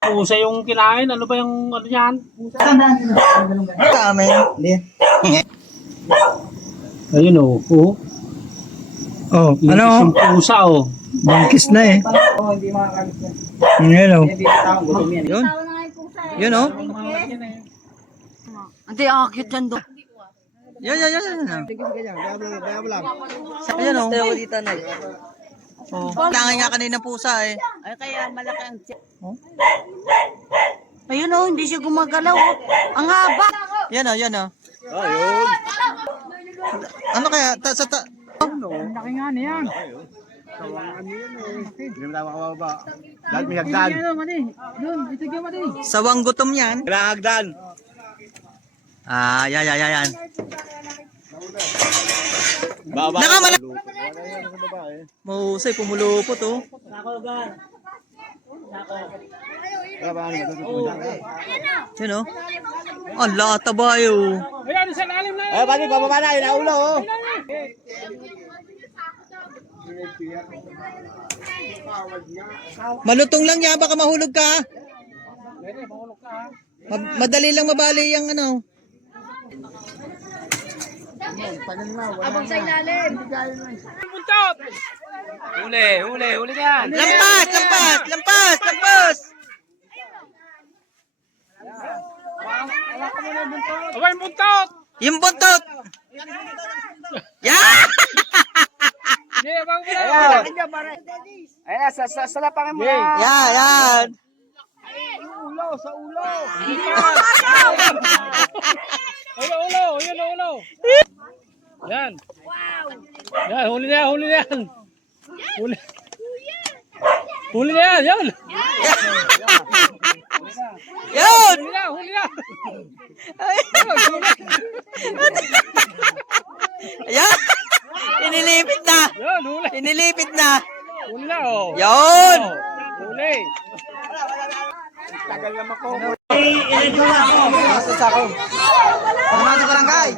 Pusa yung kinain. Ano ba yung ano yan? Kami. Hindi. Ayun o. Oh. Oh, Yung ano? pusa o. Bangkis na eh. Yun o. Yun. Yun o. Hindi, cute yan doon. Yan. Ayan o. Oh, tangan nga kanina pusa eh. Ay, kaya malaki ang tiyan. Ayun oh, hindi siya gumagalaw. Ang haba. Yan o. Ayun. Ano kaya? Ang laki nga na yan. Hindi mo tama kababa. Dahil may hagdan. Sawang gutom yan. Kailangan hagdan. Ah, yan. Baba. Nakamala. Mahusay, pumulupot oh. Yun oh. Ang lata ba yun? Ayan, sa lalim na Eh, pati pababa na. Inaulo oh. Malutong lang yan, baka mahulog ka. Madali lang mabali yung ano. Abang sa ilalim. Buntot! Huli na yan. Lampas! Abay, buntot! Yung buntot! Yeah! Hindi, abang mo na. Ayan, sa lapangan mo Yan! Sa ulo. Ulo. Yan. Yan, huli na yan. Huli na yan, yan. Yun! Huli na. Ayan! Inilipit na! Yan, huli. Inilipit na! Huli na, oh. Yun! Huli. Nasa sako. Ano sa barangay?